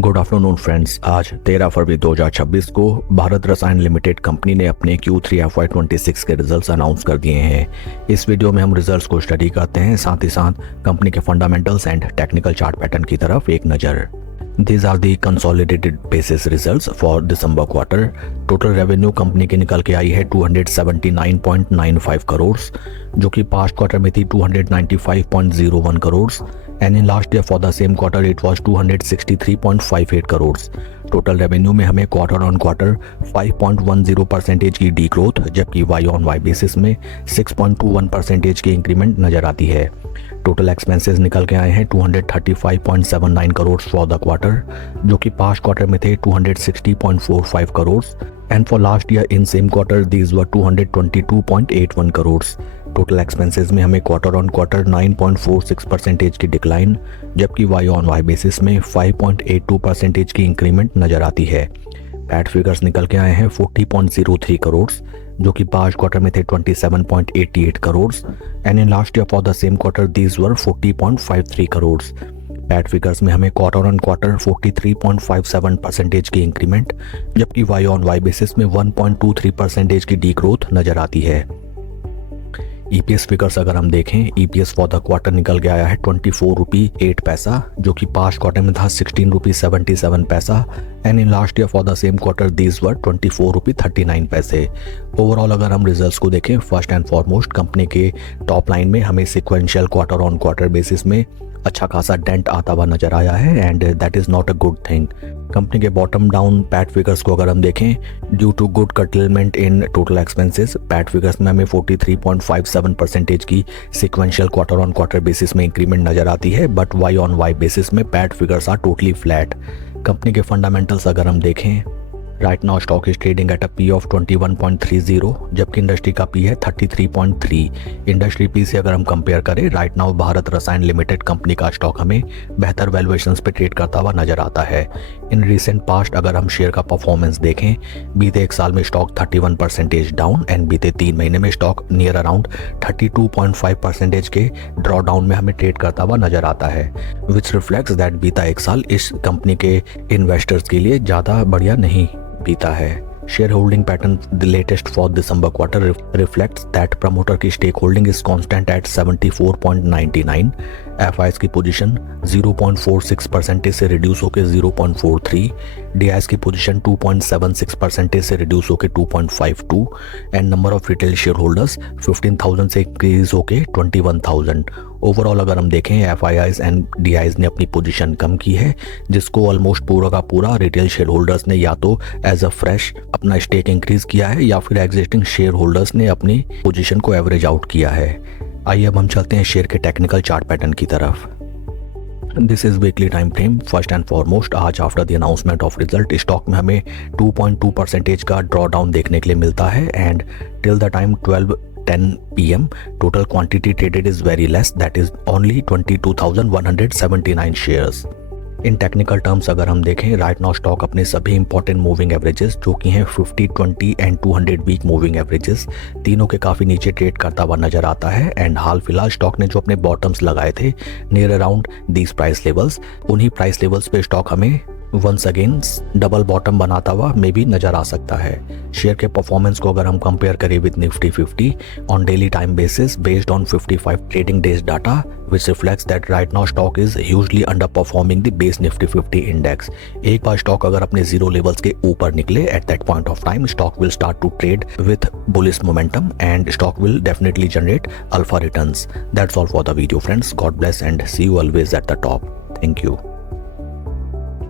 Good afternoon friends. आज 13 फरवरी 2026 को भारत रसायन लिमिटेड कंपनी ने अपने Q3 FY26 के रिजल्ट्स अनाउंस कर दिए हैं। इस वीडियो में हम रिजल्ट्स को स्टडी करते हैं, साथ ही साथ कंपनी के fundamentals and technical chart pattern की तरफ एक नज़र। These are the consolidated basis results for December quarter. Total revenue company की निकल के आई है 279.95 करोड़, जो कि पास्ट क्वार्टर में थी 295.01 crore and in last year for the same quarter it was 263.58 crore. Total revenue में हमें क्वार्टर ऑन क्वार्टर 5.10% की डी ग्रोथ, जबकि वाई ऑन वाई बेसिस में 6.21% की इंक्रीमेंट नजर आती है। टोटल एक्सपेंसेस निकल के आए हैं 235.79 करोड़ फॉर द क्वार्टर, जो कि पास्ट क्वार्टर में थे 260.45 crore and for last year in same quarter these were 222.81 crore. Total expenses में हमें क्वार्टर ऑन क्वार्टर 9.46% की डिक्लाइन, जबकि वाई ऑन वाई बेसिस में 5.82% की इंक्रीमेंट नजर आती है। पैट फिगर्स निकल के आए हैं 40.03 करोड़, जो कि पास्ट क्वार्टर में थे 27.88 crore and in last year for the same quarter these were 40.53 crore. PAT figures में हमें क्वार्टर ऑन क्वार्टर 43.57% की इंक्रीमेंट, जबकि वाई ऑन वाई बेसिस में 1.23% की डी ग्रोथ नजर आती है। ईपीएस फिगर्स अगर हम देखें, ईपीएस फॉर द क्वार्टर निकल के आया है 24 रुपी 8 पैसा, जो कि पास्ट क्वार्टर में था 16 rupee 77 paisa and in last year for the same quarter these were 24 rupee 39 paise. Overall अगर हम रिजल्ट्स को देखें, फर्स्ट एंड फॉरमोस्ट कंपनी के टॉप लाइन में हमें sequential quarter on quarter basis में अच्छा खासा डेंट आता हुआ नजर आया है and that is not a good thing. Company के बॉटम डाउन पैट फिगर्स को अगर हम देखें, due to good curtailment in total expenses, PAT figures में हमें 43.57% की sequential quarter on quarter basis में इंक्रीमेंट नजर आती है, but Y on Y basis में PAT figures are totally flat. Company के फंडामेंटल्स अगर हम देखें, right now stock is trading at a P of 21.30, जबकि इंडस्ट्री का पी है 33.3। इंडस्ट्री पी से अगर हम कंपेयर करें, राइट नाउ भारत रसायन लिमिटेड कंपनी का स्टॉक हमें बेहतर वैल्यूएशंस पे ट्रेड करता हुआ नजर आता है। इन रिसेंट पास्ट अगर हम शेयर का परफॉर्मेंस देखें, बीते एक साल में स्टॉक 31% डाउन एंड बीते 3 महीने में स्टॉक नियर अराउंड 32.5% के ड्रॉ डाउन में हमें ट्रेड करता हुआ नजर आता है, विच रिफ्लेक्ट्स दैट बीता एक साल इस कंपनी के इन्वेस्टर्स के लिए ज़्यादा बढ़िया नहीं बीता है। Share holding pattern the latest for December quarter reflects that promoter की stake holding is constant at 74.99। FIIs की पोजीशन 0.46% से रिड्यूस होकर 0.43, डीआईएस की पोजीशन 2.76% से रिड्यूस होकर 2.52 and number of retail share holders 15,000 से इंक्रीज होकर 21,000। ओवरऑल अगर हम देखें, एफआईआईज एंड डीआईज ने अपनी पोजीशन कम की है, जिसको ऑलमोस्ट पूरा का पूरा रिटेल शेयर होल्डर्स ने या तो एज अ फ्रेश अपना स्टेक इंक्रीज किया है या फिर एग्जिस्टिंग शेयर होल्डर्स ने अपनी पोजीशन को एवरेज आउट किया है। आइए अब हम चलते हैं शेयर के टेक्निकल चार्ट पैटर्न की तरफ। This is weekly time frame. First and foremost आज after the announcement of result stock में हमें 2.2% का ड्रॉ डाउन देखने के लिए मिलता है and till the time 12:10 PM total quantity traded is very less, that is only 22,179 shares। In technical terms अगर हम देखें, राइट नाउ स्टॉक अपने सभी इंपॉर्टेंट मूविंग एवरेजेस जो कि हैं 50, 20 एंड 200 वीक मूविंग एवरेजेस, तीनों के काफ़ी नीचे ट्रेड करता हुआ नजर आता है एंड हाल फिलहाल स्टॉक ने जो अपने बॉटम्स लगाए थे near around these price levels, उन्हीं प्राइस लेवल्स पे स्टॉक हमें वंस अगेन डबल बॉटम बनाता हुआ मे भी नजर आ सकता है। शेयर के परफॉर्मेंस को अगर हम कंपेयर करें with Nifty 50 on daily time basis based on 55 trading days data, which reflects that right now stock is hugely underperforming the base Nifty 50 index। एक बार स्टॉक अगर अपने जीरो लेवल्स के ऊपर निकले, at that point of time stock will start to trade with bullish momentum and stock will definitely generate alpha returns। That's all for the video friends. God bless and see you always at the top. Thank you।